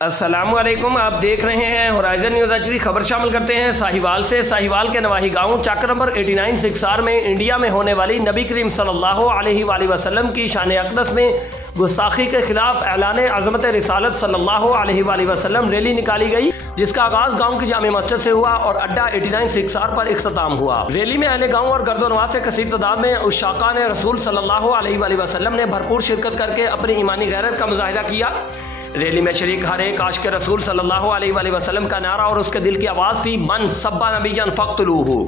السلام علیکم، آپ دیکھ رہے ہیں ہورائزن نیوز ایچ۔ خبر شامل کرتے ہیں ساہیوال سے۔ ساہیوال کے نواحی گاؤں چاکر نمبر 89 سکسار میں انڈیا میں ہونے والی نبی کریم صلی اللہ علیہ وآلہ وسلم کی شان اقدس میں گستاخی کے خلاف اعلان عظمت رسالت صلی اللہ علیہ وآلہ وسلم ریلی نکالی گئی، جس کا آغاز گاؤں کی جامع مسجد سے ہوا اور اڈا 89 سکسار پر اختتام ہوا۔ ریلی میں اہل گاؤں اور گرد و نواح سے کثیر تعداد میں عشاقان رسول صلی اللہ علیہ وآلہ وسلم نے بھرپور شرکت کر کے اپنی ایمانی غیرت کا مظاہرہ کیا۔ ریلی میں شریک ہر ایک عاشق رسول صلی اللہ علیہ وآلہ وسلم کا نعرہ اور اس کے دل کی آواز تھی، من سبا نبیا فاقتلوہ۔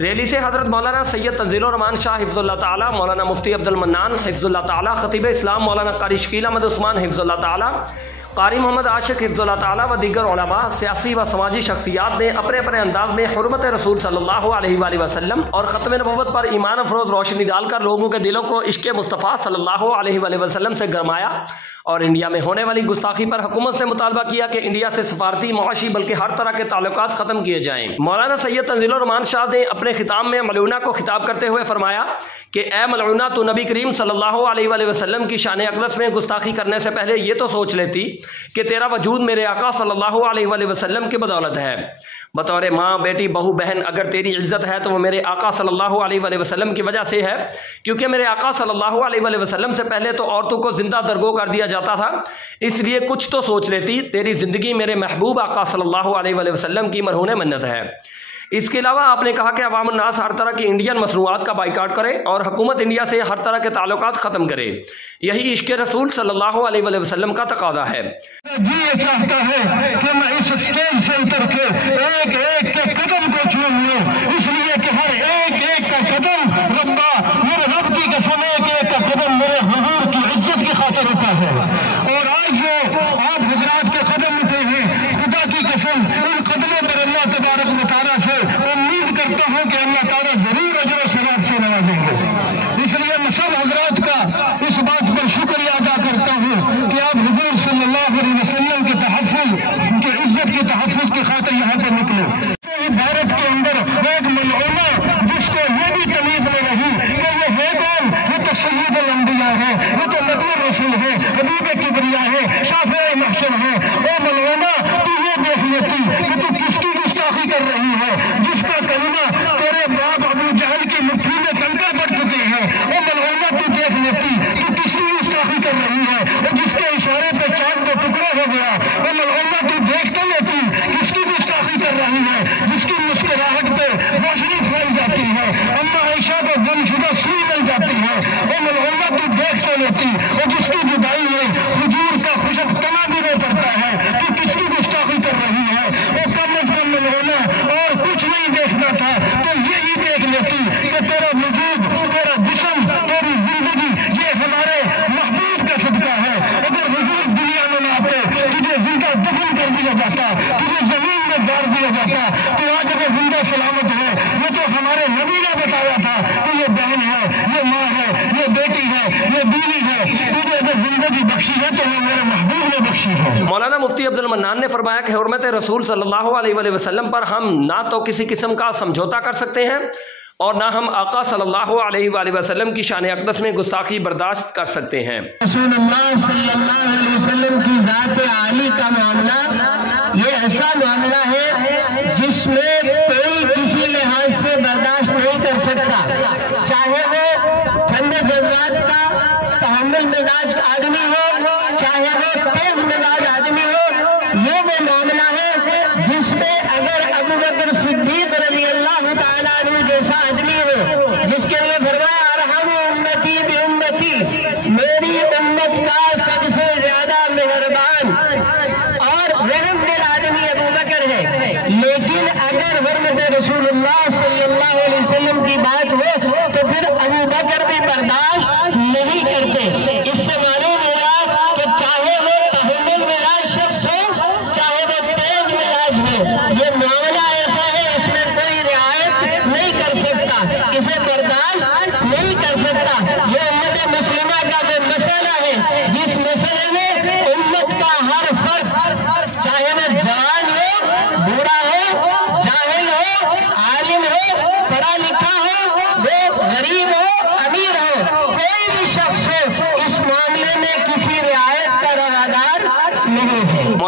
ریلی سے حضرت مولانا سید تنزیل الرحمان شاہ حفظ اللہ تعالی، مولانا مفتی عبد المنان حفظ اللہ تعالی، خطیب اسلام مولانا قاری شکیل احمد عثمان حفظ اللہ تعالی، قاری محمد عاشق حفظ اللہ تعالی و دیگر علماء، سیاسی و سماجی شخصیات نے اپنے اپنے انداز میں حرمت رسول صلی اللہ علیہ وآلہ وسلم اور ختم نبوت پر ایمان افروز روشنی ڈال کر لوگوں کے دلوں کو عشق مصطفیٰ صلی اللہ علیہ وآلہ وسلم سے گرمایا اور انڈیا میں ہونے والی گستاخی پر حکومت سے مطالبہ کیا کہ انڈیا سے سفارتی، معاشی بلکہ ہر طرح کے تعلقات ختم کیے جائیں۔ مولانا سید تنزیل الرحمان شاہ نے اپنے خطاب میں ملعونہ کو خطاب کرتے ہوئے فرمایا کہ اے ملعونہ، تو نبی کریم صلی اللہ علیہ وآلہ وسلم کی شان اقدس میں گستاخی کرنے سے پہلے یہ تو سوچ لیتی کہ تیرا وجود میرے آقا صلی اللہ علیہ وآلہ وسلم کی بدولت ہے۔ بطور ماں، بیٹی، بہو، بہن اگر تیری عزت ہے تو وہ میرے آقا صلی اللہ علیہ وآلہ وسلم کی وجہ سے ہے، کیونکہ میرے آقا صلی اللہ علیہ وآلہ وسلم سے پہلے تو عورتوں کو زندہ درگو کر دیا جاتا تھا، اس لیے کچھ تو سوچ لیتی، تیری زندگی میرے محبوب آقا صلی اللہ علیہ وآلہ وسلم کی مرہون منت ہے۔ اس کے علاوہ آپ نے کہا کہ عوام الناس ہر طرح کی انڈین مصنوعات کا بائیکاٹ کرے اور حکومت انڈیا سے ہر طرح کے تعلقات ختم کرے، یہی عشق رسول صلی اللہ علیہ وآلہ وسلم کا تقاضا ہے۔ جی یہ چاہتا ہے کہ میں اس اسٹیج سے اتر کے ایک ایک کے قدم کو چوم لوں، اس لیے کہ ہر ایک ایک کا قدم ربا میرے رب کی قسم، ایک ایک کا قدم میرے حضور کی عزت کی خاطر ہوتا ہے۔ اور آج جو آپ حضرات کے قدم اٹھے ہیں، خدا کی قسم ان قدموں پر اللہ تبارک و تعالیٰ سے امید کرتا ہوں کہ اللہ تعالیٰ ضرور اجر و ثواب سے نوازیں گے۔ اس لیے میں سب حضرات کا اس بات پر شکریہ ادا کرتا ہوں کہ آپ حضور صلی اللہ علیہ وسلم کے تحفظ، ان کی عزت کے تحفظ کی خاطر یہاں پر نکلے۔ بھارت کے اندر ایک ملعونہ جس کو یہ بھی تمیز میں نہیں کہ یہ ہے کون، یہ تو سید الانبیاء ہے، یہ تو نبی رسول ہے، حبیب کبریا ہے، شافع محشر ہے۔ اے ملعونہ، تو یہ دیکھ لیتی کہ تو کس کی گستاخی کر رہی ہے، جس کا کلمہ تیرے باپ ابو جہل کی مٹھی میں کنکر پڑ چکے ہیں۔ اے ملعونہ، تو دیکھ لیتی تو کس کی گستاخی کر رہی ہے، اور جس کے اشارے پہ چاند کا ٹکڑا ہو گیا۔ اے ملعونہ، تو دیکھ تو لیتی کس کی گستاخی کر رہی ہے، جس کی مسکراہٹ پہ روشنی پھیل جاتی ہے، اما عائشہ کو گم شدہ سوئی مل جاتی ہے۔ اے ملعونہ، تو دیکھ تو لیتی اور جس کی جدائی میں حضور کا خشک تنا بھی نہیں پڑتا ہے، تو کس کی گستاخی کر رہی ہے۔ وہ کم از کم ملعونہ اور کچھ نہیں دیکھنا تھا تو یہی دیکھ لیتی کہ تیرا وجود، تیرا جسم، تیری زندگی یہ ہمارے محبوب کا صدقہ ہے۔ اگر حضور دنیا میں نہ آتے، تجھے زندہ دفن کر دیا جاتا، تجھے زمین میں گاڑ دیا جاتا، تو آج اگر زندہ سلامت ہے، یہ تو ہمارے نبی نے بتایا تھا کہ یہ بہن ہے، یہ ماں ہے، یہ بیٹی ہے، یہ بیوی ہے، تجھے اگر زندگی بخشی ہے تو وہ میرے محبوب نے بخشی ہے۔ مولانا مفتی عبد المنان نے فرمایا کہ حرمت رسول صلی اللہ علیہ وآلہ وسلم پر ہم نہ تو کسی قسم کا سمجھوتا کر سکتے ہیں اور نہ ہم آقا صلی اللہ علیہ وآلہ وسلم کی شان اقدس میں گستاخی برداشت کر سکتے ہیں۔ رسول اللہ صلی اللہ علیہ وسلم کی ذات عالی کا معاملہ یہ ایسا معاملہ ہے جس میں کوئی کسی لحاظ سے برداشت نہیں کر سکتا، چاہے وہ ٹھنڈے جذبات کا تحمل مزاج آدمی ہو، چاہے وہ تیز مزاج آدمی ہو۔ یہ وہ معاملہ ہے جس میں اگر ابو بکر صدیق رضی اللہ تعالیٰ عنہ جیسا آدمی ہو، جس کے لیے فرمایا ارحم امتی بامتی، میری امت کا سب سے زیادہ مہربان اور رحم دل آدمی ابو بکر ہے، لیکن اگر حرمت رسول اللہ صلی اللہ علیہ وسلم کی بات ہو تو پھر ابو بکر بھی برداشت نہیں کرتے۔ اس سے معلوم ہوا کہ چاہے وہ تحمل مزاج شخص ہو، چاہے وہ تیز مزاج ہو، یہ معاملہ ایسا ہے اس میں کوئی رعایت نہیں کر سکتا، اسے برداشت نہیں کر سکتا۔ یہ امت مسلمہ کا وہ مسئلہ ہے جس مسئلے میں امت کا ہر فرد، چاہے وہ جوان ہو، بوڑھا ہو، جاہل ہو،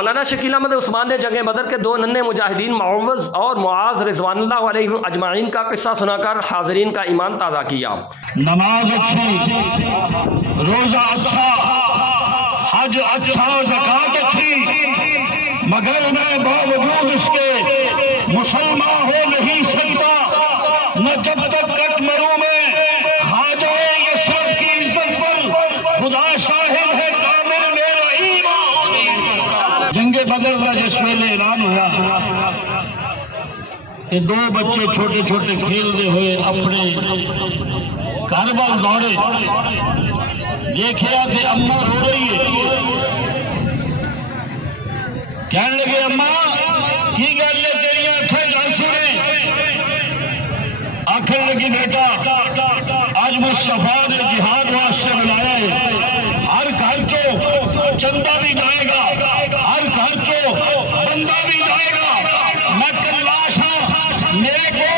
مولانا شکیل احمد عثمان نے جنگ بدر کے 2 ننھے مجاہدین معوذ اور معاذ رضوان اللہ علیہ اجمعین کا قصہ سنا کر حاضرین کا ایمان تازہ کیا۔ نماز اچھی، روزہ اچھا، حج اچھا، زکات اچھی، مگر میں باوجود اس کے مسلمان ہو نہیں سکتا، نہ جب تک کٹ مروں میں خواجہ یسرف کی عزت پر خدا شاہد ہے کامل میرا ایمان ہو نہیں سکتا۔ جنگ بدر کا جس ویلے اعلان ہوا کہ 2 بچے چھوٹے چھوٹے کھیلتے ہوئے اپنے گھر وال دوڑے، دیکھا کہ اماں رو رہی ہے، کہنے لگے اماں کی گل ہے تیری آنکھیں جانسو نے؟ آنکھیں لگی بیٹا آج مصطفیٰ نے جہاد واسطے بلایا ہے، ہر گھر چو چندہ بھی جائے گا، ہر گھر چو بندہ بھی جائے گا، میں کلاش ہوں، میرے کو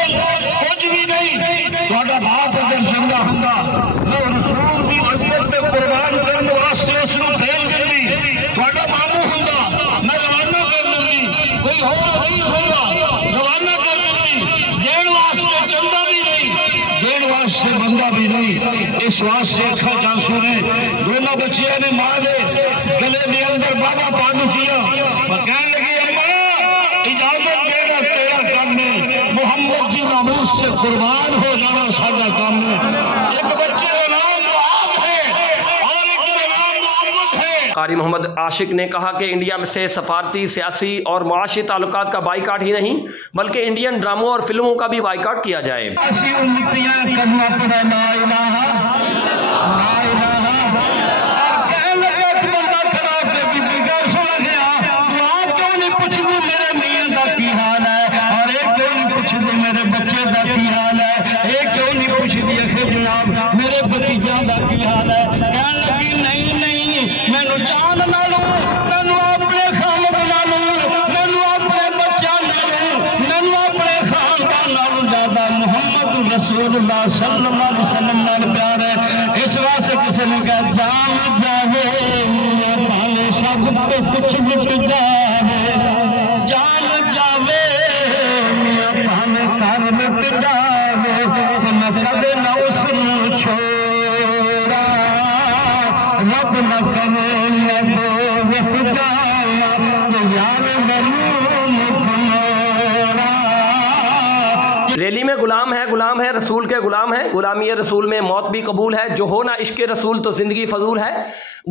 کچھ بھی نہیں، تھوڑا باپ اگر زندہ ہوں میں رسول کی عزت پہ قربان کرنے واسطے اس کو پھیل کر دی، تھوڑا مامو ہوں میں روانہ کر دوں گی، کوئی اور عزیز ہوگا روانہ کر دوں گی، دین واسطے چندہ بھی نہیں، دین واسطے بندہ بھی نہیں، اس واسطے اکھا جانسو نے 2 بچیاں نے ماں دے گلے دے اندر بابا پانی کیا، اور کہنے لگی اماں اجازت دینا تیرا کام ہے، محمد کی ناموس سے قربان ہو جانا سارا کام ہے۔ ایک بچے کا نام معاذ ہے اور ایک کا نام معوذ ہے۔ قاری محمد عاشق نے کہا کہ انڈیا میں سے سفارتی، سیاسی اور معاشی تعلقات کا بائیکاٹ ہی نہیں بلکہ انڈین ڈراموں اور فلموں کا بھی بائیکاٹ کیا جائے۔ ایسی امتیاں کرنا پڑا لا الہ لا الہ، اور کہنے لگا کہ بندہ کھڑا کے بی گھر سنا گیا، تو آپ کیوں نہیں پوچھ دو میرے میاں دا کی حال ہے، اور ایک کیوں نہیں پوچھ دو میرے بچے دا کی حال ہے، ایک کیوں نہیں پوچھ دیا کہ جناب میرے بھتیجا دا کی حال ہے۔ کہنے لگی نہیں نہیں، میں نو جان نہ لوں، میں نو اپنے خالق نہ لوں، میں نو اپنے بچہ نہ لوں، میں نو اپنے خاندان نہ لوں، زیادہ محمد رسول اللہ صلی اللہ علیہ وسلم نال پیار ہے۔ اس واسطے کسی نے کہا جان جاوے بھالے سب پہ کچھ مٹ جاوے، جان جاوے بھالے کر مٹ جاوے، تو نہ کدے نہ اس نو چھوڑا، رب نہ کرے نہ دو جانا، تو یار مینوں مکھوڑا۔ ریلی میں غلام ہے رسول کے غلام ہے، غلامی رسول میں موت بھی قبول ہے، جو ہو نہ عشق رسول تو زندگی فضول ہے،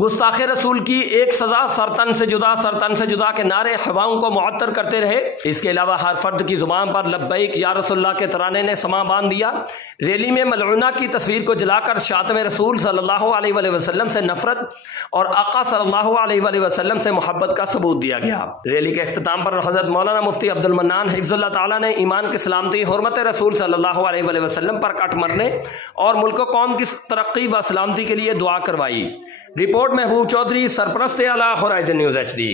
گستاخ رسول کی ایک سزا سرتن سے جدا کے نعرے ہواؤں کو معطر کرتے رہے۔ اس کے علاوہ ہر فرد کی زبان پر لبیک یا رسول اللہ کے ترانے نے سما باندھ دیا۔ ریلی میں ملعونہ کی تصویر کو جلا کر شاتم رسول صلی اللہ علیہ وآلہ وسلم سے نفرت اور آقا صلی اللہ علیہ وآلہ وسلم سے محبت کا ثبوت دیا گیا۔ ریلی کے اختتام پر حضرت مولانا مفتی عبد المنان حفظ اللہ تعالیٰ نے ایمان کی سلامتی، حرمت رسول صلی اللہ علیہ وآلہ وسلم پر کٹ مرنے اور ملک و قوم کی ترقی و سلامتی کے لیے دعا کروائی۔ رپورٹ محبوب چودھری، سرپرست اعلیٰ ہورائزن نیوز HD۔